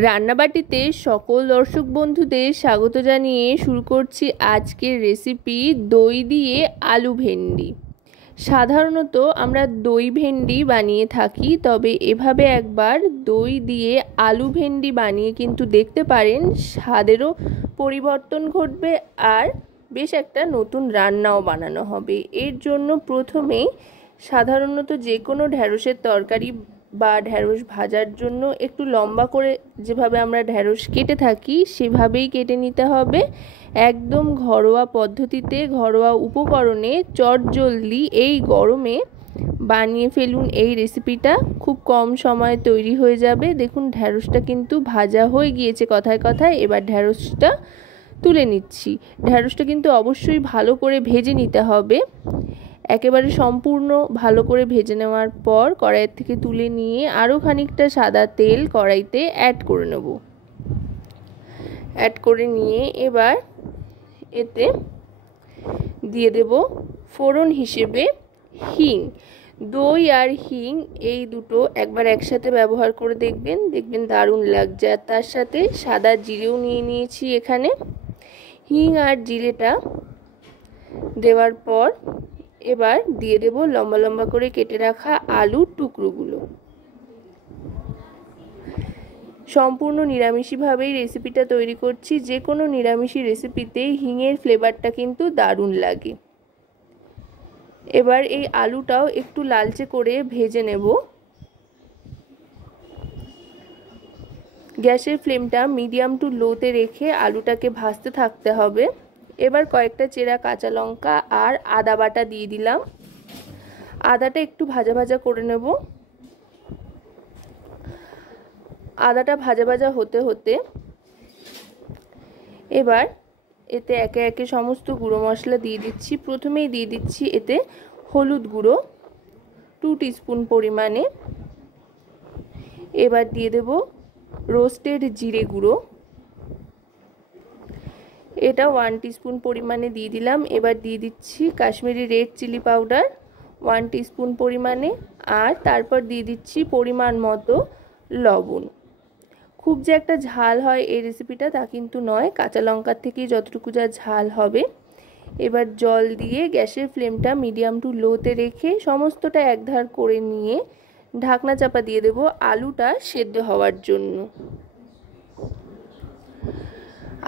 রান্নাবাটিতে সকল দর্শক বন্ধুদের স্বাগত জানিয়ে শুরু করছি আজকের রেসিপি দই দিয়ে আলু ভেন্ডি। সাধারণত আমরা দই ভেন্ডি বানিয়ে থাকি, তবে এভাবে একবার দই দিয়ে আলু ভেন্ডি বানিয়ে কিন্তু দেখতে পারেন, স্বাদেরও পরিবর্তন ঘটবে আর বেশ একটা নতুন রান্নাও বানানো হবে। এর জন্য প্রথমেই সাধারণত যে কোনো ঢ্যাঁড়সের তরকারি বা ঢ্যাঁড়স ভাজার জন্য একটু লম্বা করে যেভাবে আমরা ঢ্যাঁড়স কেটে থাকি সেভাবেই কেটে নিতে হবে। একদম ঘরোয়া পদ্ধতিতে, ঘরোয়া উপকরণে চটজলদি এই গরমে বানিয়ে ফেলুন এই রেসিপিটা, খুব কম সময়ে তৈরি হয়ে যাবে। দেখুন ঢ্যাঁড়সটা কিন্তু ভাজা হয়ে গিয়েছে কথায় কথায়। এবার ঢ্যাঁড়সটা তুলে নিচ্ছি। ঢ্যাঁড়সটা কিন্তু অবশ্যই ভালো করে ভেজে নিতে হবে। একেবারে সম্পূর্ণ ভালো করে ভেজে নেওয়ার পর কড়াইয়ের থেকে তুলে নিয়ে আরও খানিকটা সাদা তেল কড়াইতে অ্যাড করে নেব। অ্যাড করে নিয়ে এবার এতে দিয়ে দেব ফোড়ন হিসেবে হিং। দই আর হিং এই দুটো একবার একসাথে ব্যবহার করে দেখবেন দারুণ লাগছে। আর তার সাথে সাদা জিরেও নিয়ে নিয়েছি এখানে। হিং আর জিরেটা দেওয়ার পর এবার দিয়ে দেব লম্বা লম্বা করে কেটে রাখা আলুর টুকরোগুলো। সম্পূর্ণ নিরামিষভাবেই রেসিপিটা তৈরি করছি। যে কোনো নিরামিষি রেসিপিতে হিঙের ফ্লেভারটা কিন্তু দারুণ লাগে। এবার এই আলুটাও একটু লালচে করে ভেজে নেব। গ্যাসের ফ্লেমটা মিডিয়াম টু লোতে রেখে আলুটাকে ভাজতে থাকতে হবে। এবার কয়েকটা চেরা কাঁচা লঙ্কা আর আদা বাটা দিয়ে দিলাম। আদাটা একটু ভাজা ভাজা করে নেব। আদাটা ভাজা ভাজা হতে হতে এবার এতে একে একে সমস্ত গুঁড়ো মশলা দিয়ে দিচ্ছি। প্রথমেই দিয়ে দিচ্ছি এতে হলুদ গুঁড়ো 2 টিস্পুন পরিমাণে। এবার দিয়ে দেব রোস্টেড জিরে গুঁড়ো, এটা 1 টিস্পুন পরিমাণে দিয়ে দিলাম। এবার দিয়ে দিচ্ছি Kashmiri red chilli powder 1 teaspoon পরিমাণে, আর তারপর দিয়ে দিচ্ছি পরিমাণ মতো লবণ। খুব যে একটা ঝাল হয় এই রেসিপিটা তা কিন্তু নয়, কাঁচা লঙ্কার থেকেই যতটুকু যা ঝাল হবে। এবার জল দিয়ে গ্যাসের ফ্লেমটা মিডিয়াম টু লোতে রেখে সমস্তটা একধার করে নিয়ে ঢাকনা চাপা দিয়ে দেব আলুটা সেদ্ধ হওয়ার জন্য।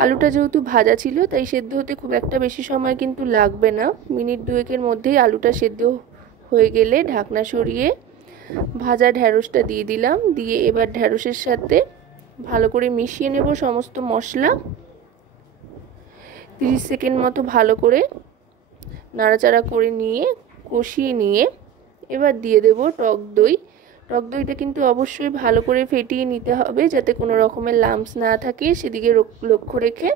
আলুটা যেহেতু ভাজা ছিল তাই সেদ্ধ হতে খুব একটা বেশি সময় কিন্তু লাগবে না। মিনিট দুয়েকের মধ্যেই আলুটা সেদ্ধ হয়ে গেলে ঢাকনা সরিয়ে ভাজা ঢ্যাঁড়সটা দিয়ে দিলাম। দিয়ে এবার ঢ্যাঁড়সের সাথে ভালো করে মিশিয়ে নেব সমস্ত মশলা। 30 সেকেন্ড মতো ভালো করে নাড়াচাড়া করে নিয়ে কষিয়ে নিয়ে এবার দিয়ে দেব টক দই। টক দইটা কিন্তু অবশ্যই ভালো করে ফেটিয়ে নিতে হবে যাতে কোনো রকমের লাম্পস না থাকে, সেদিকে লক্ষ্য রেখে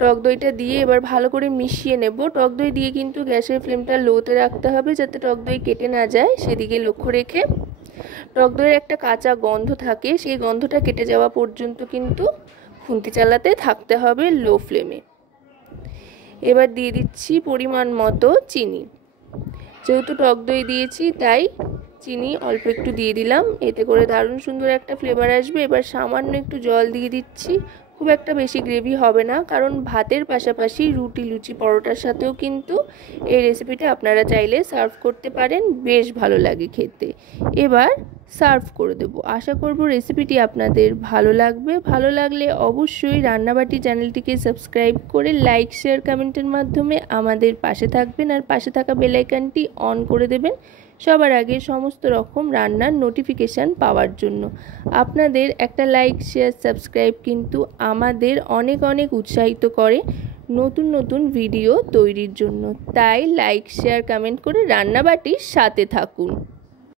টক দইটা দিয়ে এবার ভালো করে মিশিয়ে নেব। টক দই দিয়ে কিন্তু গ্যাসের ফ্লেমটা লোতে রাখতে হবে যাতে টক দই কেটে না যায়, সেদিকে লক্ষ্য রেখে। টক দইয়ের একটা কাঁচা গন্ধ থাকে, সেই গন্ধটা কেটে যাওয়া পর্যন্ত কিন্তু খুন্তি চালাতে থাকতে হবে লো ফ্লেমে। এবার দিয়ে দিচ্ছি পরিমাণ মতো চিনি। যেহেতু টক দই দিয়েছি তাই চিনি অল্প একটু দিয়ে দিলাম, এতে করে দারুণ সুন্দর একটা ফ্লেভার আসবে। এবার সামান্য একটু জল দিয়ে দিচ্ছি। খুব একটা বেশি গ্রেভি হবে না, কারণ ভাতের পাশাপাশি রুটি, লুচি, পরোটার সাথেও কিন্তু এই রেসিপিটা আপনারা চাইলে সার্ভ করতে পারেন, বেশ ভালো লাগে খেতে। এবার সার্ভ করে দেব। আশা করব রেসিপিটি আপনাদের ভালো লাগবে। ভালো লাগলে অবশ্যই রান্নাবাটি চ্যানেলটিকে সাবস্ক্রাইব করে লাইক, শেয়ার, কমেন্টের মাধ্যমে আমাদের পাশে থাকবেন আর পাশে থাকা বেল আইকনটি অন করে দেবেন সবার আগে সমস্ত রকম রান্নার নোটিফিকেশান পাওয়ার জন্য। আপনাদের একটা লাইক, শেয়ার, সাবস্ক্রাইব কিন্তু আমাদের অনেক অনেক উৎসাহিত করে নতুন নতুন ভিডিও তৈরির জন্য। তাই লাইক, শেয়ার, কমেন্ট করে রান্নাবাটির সাথে থাকুন।